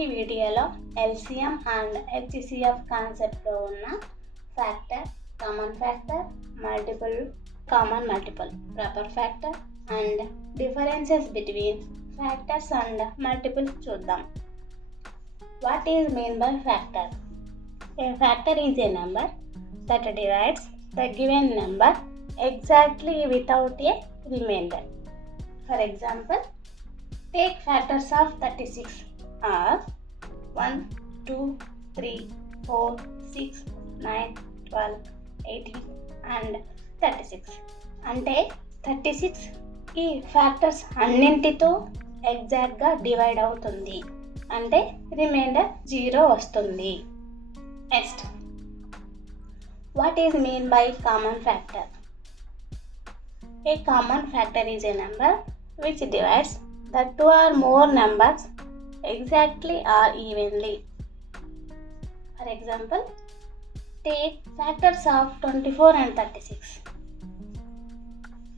ఈ వీడియోలో LCM and HCF కాన్సెప్ట్లో ఉన్న factor, common factor, multiple, common multiple, proper factor and differences between factors and multiples చూద్దాం. What is meant by factor? A factor is a number that divides the given number exactly without a remainder. For example, take factors of 36 are 1, 2, 3, 4, 6, 9, 12, 18 and 36. అంటే 36 ఈ factors అన్నింటితో ఎగ్జాక్ట్గా divide అవుతుంది, అంటే reminder 0 వస్తుంది. Next, what is mean by common factor? A common factor is a number which divides the two or more numbers exactly or evenly. For example, take factors of 24 and 36.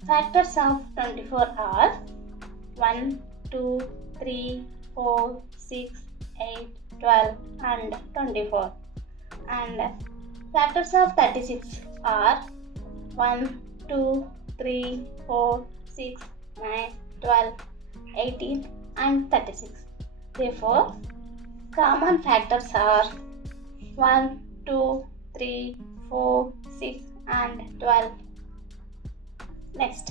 Factors of 24 are 1, 2, 3, 4, 6, 8, 12 and 24. And factors of 36 are 1, 2, 3, 4, 6, 9, 12, 18 and 36. Therefore, common factors are 1, 2, 3, 4, 6 and 12. Next,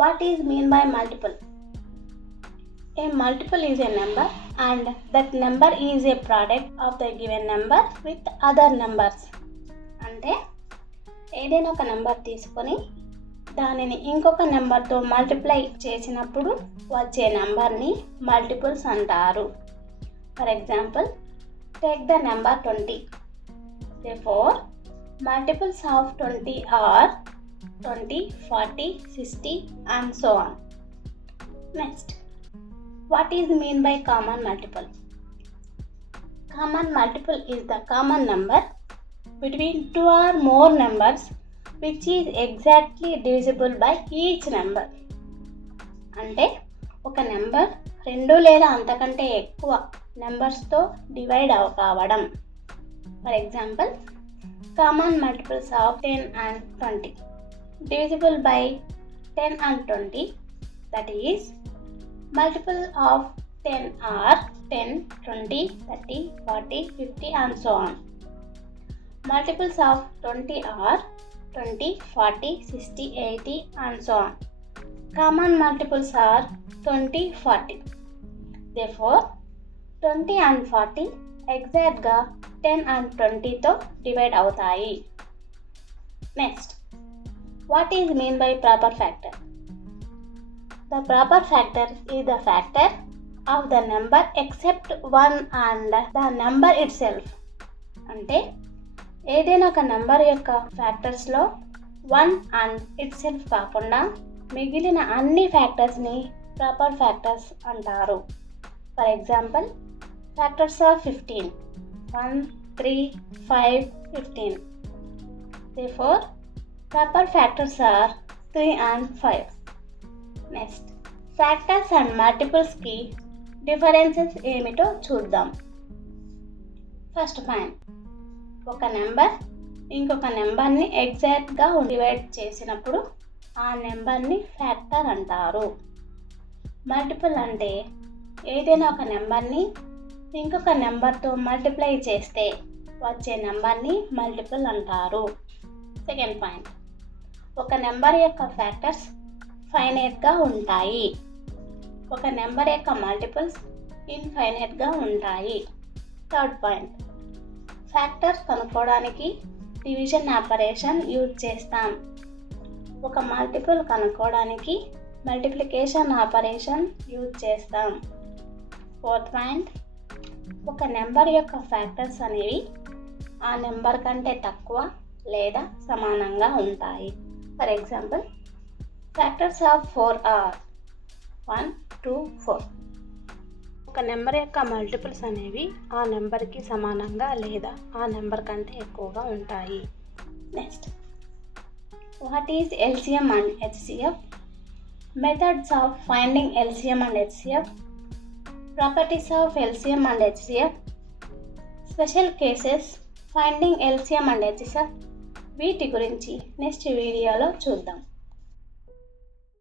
what is mean by multiple? A multiple is a number and that number is a product of the given number with other numbers. అంటే ఏదైనా ఒక number తీసుకొని దానిని ఇంకొక నెంబర్తో multiply చేసినప్పుడు వచ్చే నెంబర్ని మల్టిపుల్స్ అంటారు. For example, take the number 20. Therefore, multiples of 20 are 20, 40, 60 and so on. Next, what is mean by common multiple? Common multiple is the common number between two or more numbers which is exactly divisible by each number. అంటే ఒక number 2 లేదా అంతకంటే ఎక్కువ నెంబర్స్తో divide కావడం. For example, common multiples of 10 and 20 divisible by 10 and 20, that is multiple of 10 are 10, 20, 30, 40, 50 and so on. Multiples of 20 are 20, 40, 60, 80 and so on. Common multiples are 20, 40. Therefore, 20 and 40 ఎగ్జాక్ట్గా 10 and 20తో divide అవుతాయి. Next, what is mean by proper factor? The proper factor is the factor of the number except 1 and the number itself. అంటే ఏదైనా ఒక number యొక్క ఫ్యాక్టర్స్లో 1 and it self కాకుండా మిగిలిన అన్ని ఫ్యాక్టర్స్ని proper factors అంటారు. For example, factors of 15, 1, 3, 5, 15. Therefore, proper factors are 3 and 5. Next, factors and మల్టిపుల్స్కి differences ఏమిటో చూద్దాం. ఫస్ట్ పాయింట్, ఒక నెంబర్ ఇంకొక నెంబర్ని ఎగ్జాక్ట్గా డివైడ్ చేసినప్పుడు ఆ నెంబర్ని ఫ్యాక్టర్ అంటారు. మల్టిపుల్ అంటే ఏదైనా ఒక నెంబర్ని ఇంకొక నెంబర్తో మల్టిప్లై చేస్తే వచ్చే నెంబర్ని మల్టిపుల్ అంటారు. సెకండ్ పాయింట్, ఒక నెంబర్ యొక్క ఫ్యాక్టర్స్ ఫైనైట్గా ఉంటాయి. ఒక నెంబర్ యొక్క మల్టిపుల్స్ ఇన్ఫైనైట్గా ఉంటాయి. థర్డ్ పాయింట్, ఫ్యాక్టర్స్ కనుక్కోవడానికి డివిజన్ ఆపరేషన్ యూజ్ చేస్తాం. ఒక మల్టిపుల్ కనుక్కోవడానికి మల్టిప్లికేషన్ ఆపరేషన్ యూజ్ చేస్తాం. ఫోర్త్ పాయింట్, ఒక నెంబర్ యొక్క ఫ్యాక్టర్స్ అనేవి ఆ నెంబర్ కంటే తక్కువ లేదా సమానంగా ఉంటాయి. For example, factors of 4 are 1, 2, 4. ఒక నెంబర్ యొక్క మల్టిపుల్స్ అనేవి ఆ నెంబర్కి సమానంగా లేదా ఆ నెంబర్ కంటే ఎక్కువగా ఉంటాయి. Next, what is LCM and HCF? Methods of finding LCM and HCF. Properties of LCM and HCF, special cases, finding LCM and HCF, వీటి గురించి నెక్స్ట్ వీడియోలో చూద్దాం.